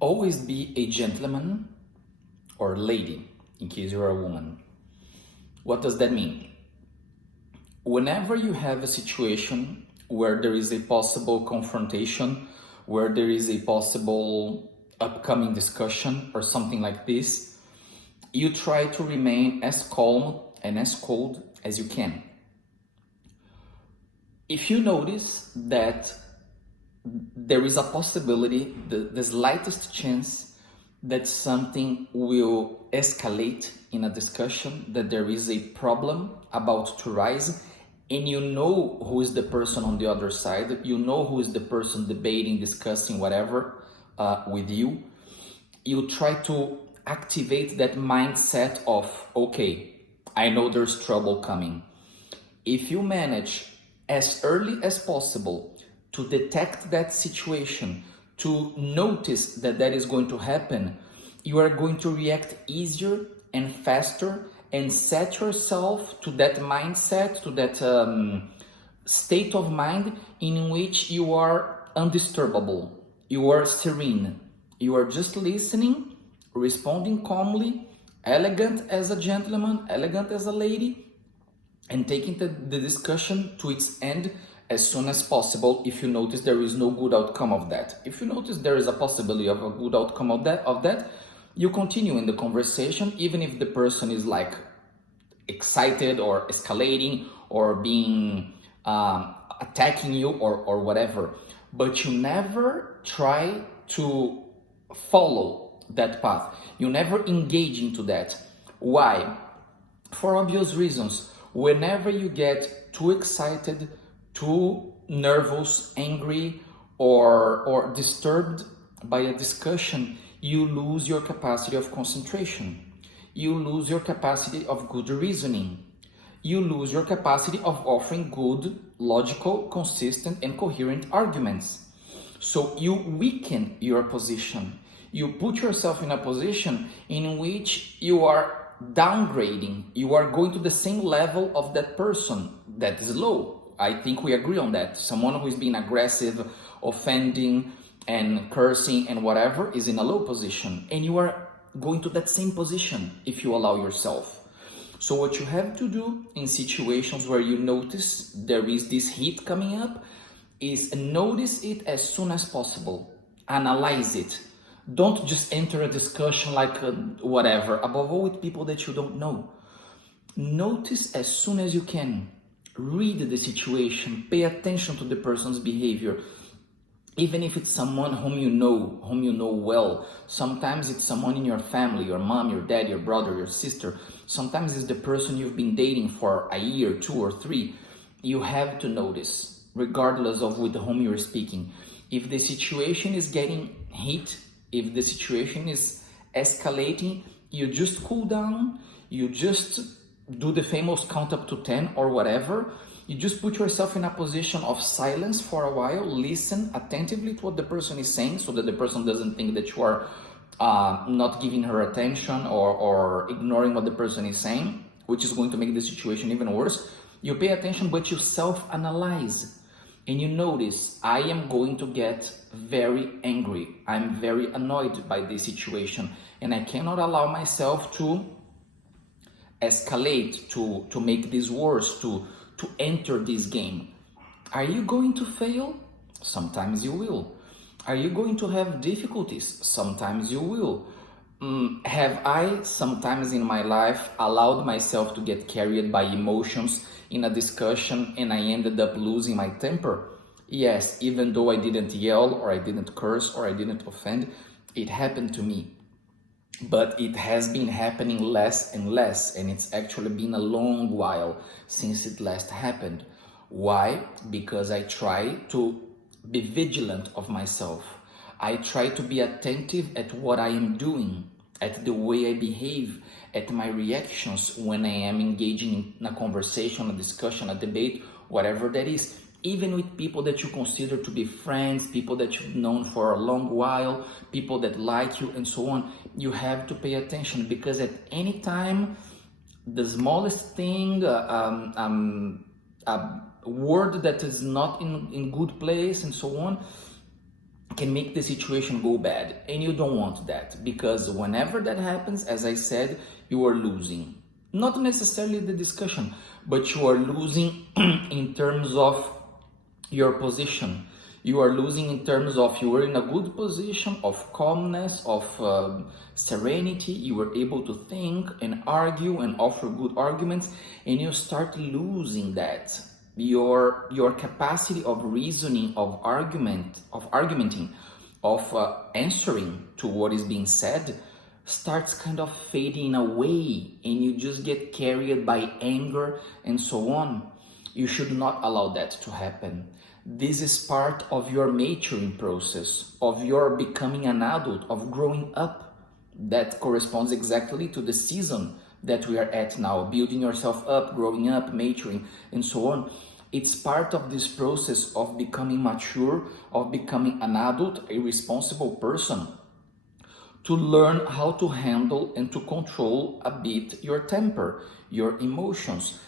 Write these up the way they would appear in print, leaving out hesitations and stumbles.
Always be a gentleman or lady in case you're a woman. What does that mean? Whenever you have a situation where there is a possible confrontation, where there is a possible upcoming discussion or something like this, you try to remain as calm and as cold as you can. If you notice that there is a possibility, the slightest chance that something will escalate in a discussion, that there is a problem about to rise, and you know who is the person on the other side, you know who is the person debating, discussing, whatever, with you, you try to activate that mindset of, okay, I know there's trouble coming. If you manage as early as possible to detect that situation, to notice that that is going to happen, you are going to react easier and faster and set yourself to that mindset, to that state of mind in which you are undisturbable, you are serene, you are just listening, responding calmly, elegant as a gentleman, elegant as a lady, and taking the discussion to its end as soon as possible if you notice there is no good outcome of that. If you notice there is a possibility of a good outcome of that, you continue in the conversation, even if the person is like excited or escalating or being attacking you or whatever. But you never try to follow that path. You never engage into that. Why? For obvious reasons. Whenever you get too excited, too nervous, angry, or disturbed by a discussion, you lose your capacity of concentration. You lose your capacity of good reasoning. You lose your capacity of offering good, logical, consistent, and coherent arguments. So you weaken your position. You put yourself in a position in which you are downgrading, you are going to the same level of that person that is low. I think we agree on that. Someone who is being aggressive, offending, and cursing and whatever is in a low position, and you are going to that same position if you allow yourself. So what you have to do in situations where you notice there is this heat coming up is notice it as soon as possible. Analyze it. Don't just enter a discussion like whatever, above all with people that you don't know. Notice as soon as you can. Read the situation, pay attention to the person's behavior. Even if it's someone whom you know well. Sometimes it's someone in your family, your mom, your dad, your brother, your sister. Sometimes it's the person you've been dating for a year, 2 or 3. You have to notice, regardless of with whom you're speaking. If the situation is getting heat, if the situation is escalating, you just cool down, you just do the famous count up to 10 or whatever. You just put yourself in a position of silence for a while, listen attentively to what the person is saying so that the person doesn't think that you are not giving her attention or ignoring what the person is saying, which is going to make the situation even worse. You pay attention, but you self-analyze. And you notice, I am going to get very angry. I'm very annoyed by this situation. And I cannot allow myself to escalate, to make this worse, to enter this game. Are you going to fail? Sometimes you will. Are you going to have difficulties? Sometimes you will. Have I sometimes in my life allowed myself to get carried by emotions in a discussion and I ended up losing my temper? Yes, even though I didn't yell or I didn't curse or I didn't offend, it happened to me. But it has been happening less and less, and it's actually been a long while since it last happened. Why? Because I try to be vigilant of myself. I try to be attentive at what I am doing, at the way I behave, at my reactions when I am engaging in a conversation, a discussion, a debate, whatever that is. Even with people that you consider to be friends, people that you've known for a long while, people that like you and so on, you have to pay attention because at any time, the smallest thing, a word that is not in good place and so on, can make the situation go bad, and you don't want that, because whenever that happens, as I said, you are losing. Not necessarily the discussion, but you are losing in terms of your position. You are losing in terms of you were in a good position of calmness, of serenity. You were able to think and argue and offer good arguments, and you start losing that. Your capacity of reasoning, of argumenting, of answering to what is being said starts kind of fading away, and you just get carried by anger and so on. You should not allow that to happen. This is part of your maturing process, of your becoming an adult, of growing up. That corresponds exactly to the season that we are at now, building yourself up, growing up, maturing, and so on. It's part of this process of becoming mature, of becoming an adult, a responsible person, to learn how to handle and to control a bit your temper, your emotions,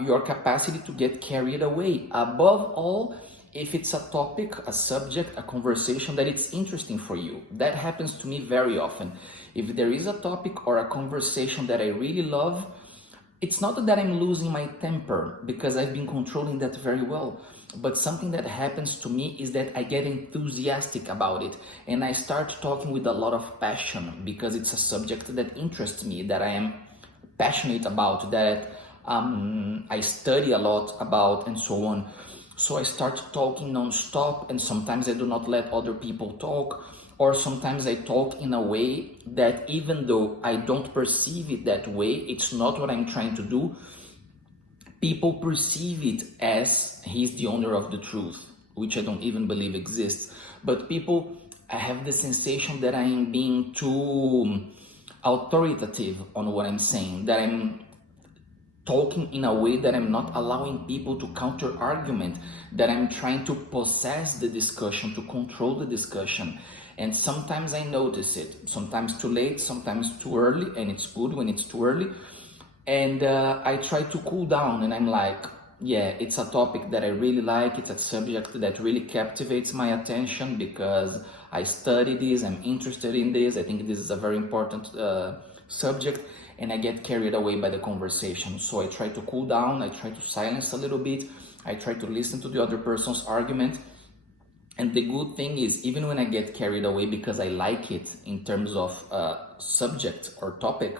your capacity to get carried away. Above all, if it's a topic, a subject, a conversation that it's interesting for you. That happens to me very often. If there is a topic or a conversation that I really love, it's not that I'm losing my temper, because I've been controlling that very well. But something that happens to me is that I get enthusiastic about it, and I start talking with a lot of passion, because it's a subject that interests me, that I am passionate about, that I study a lot about, and so on. So I start talking non-stop, and sometimes I do not let other people talk, or sometimes I talk in a way that, even though I don't perceive it that way, it's not what I'm trying to do, people perceive it as he's the owner of the truth, which I don't even believe exists. But people have the sensation that I am being too authoritative on what I'm saying, that I'm talking in a way that I'm not allowing people to counter argument, that I'm trying to possess the discussion, to control the discussion. And sometimes I notice it, sometimes too late, sometimes too early, and it's good when it's too early. And I try to cool down, and I'm like, yeah, it's a topic that I really like, it's a subject that really captivates my attention, because I study this, I'm interested in this, I think this is a very important subject, and I get carried away by the conversation. So I try to cool down, I try to silence a little bit, I try to listen to the other person's argument. And the good thing is, even when I get carried away because I like it in terms of subject or topic,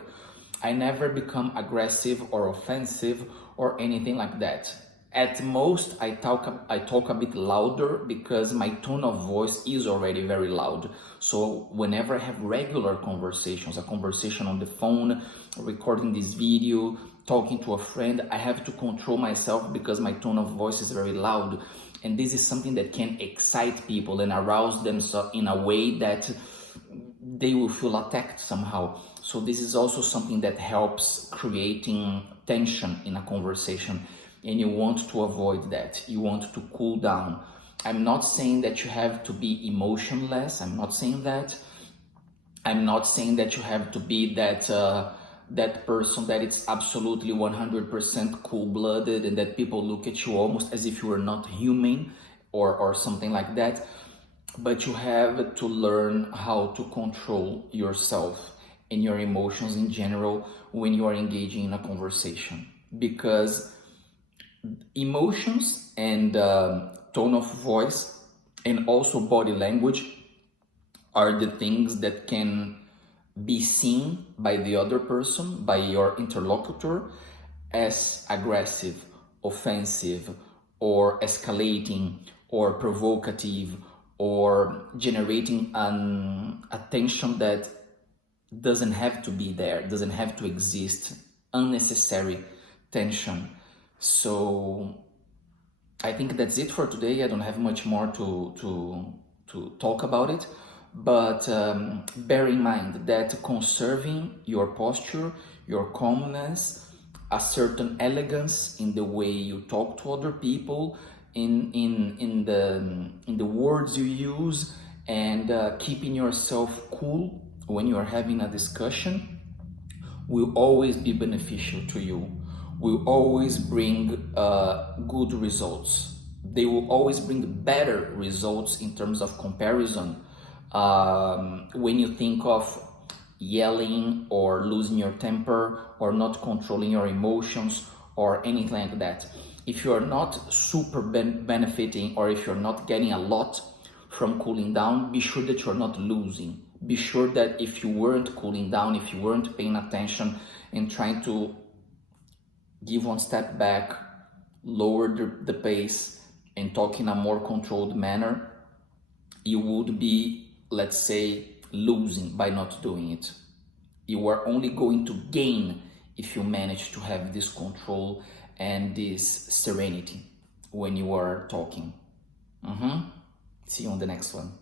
I never become aggressive or offensive or anything like that. At most, I talk a bit louder, because my tone of voice is already very loud. So whenever I have regular conversations, a conversation on the phone, recording this video, talking to a friend, I have to control myself, because my tone of voice is very loud. And this is something that can excite people and arouse them in a way that they will feel attacked somehow. So this is also something that helps creating tension in a conversation, and you want to avoid that. You want to cool down. I'm not saying that you have to be emotionless. I'm not saying that. I'm not saying that you have to be that person that it's absolutely 100% cool-blooded, and that people look at you almost as if you were not human, or something like that. But you have to learn how to control yourself and your emotions in general when you are engaging in a conversation, because emotions and tone of voice and also body language are the things that can be seen by the other person, by your interlocutor, as aggressive, offensive, or escalating, or provocative, or generating an attention that doesn't have to be there, doesn't have to exist, unnecessary tension. So I think that's it for today. I don't have much more to talk about it, but bear in mind that conserving your posture, your calmness, a certain elegance in the way you talk to other people, in the words you use, and keeping yourself cool when you are having a discussion will always be beneficial to you, will always bring good results. they will always bring better results in terms of comparison. When you think of yelling or losing your temper or not controlling your emotions or anything like that, if you're not super benefiting, or if you're not getting a lot from cooling down, be sure that you're not losing. Be sure that if you weren't cooling down, if you weren't paying attention and trying to give one step back, lower the pace, and talk in a more controlled manner, you would be, let's say, losing by not doing it. You are only going to gain if you manage to have this control and this serenity when you are talking. See you on the next one.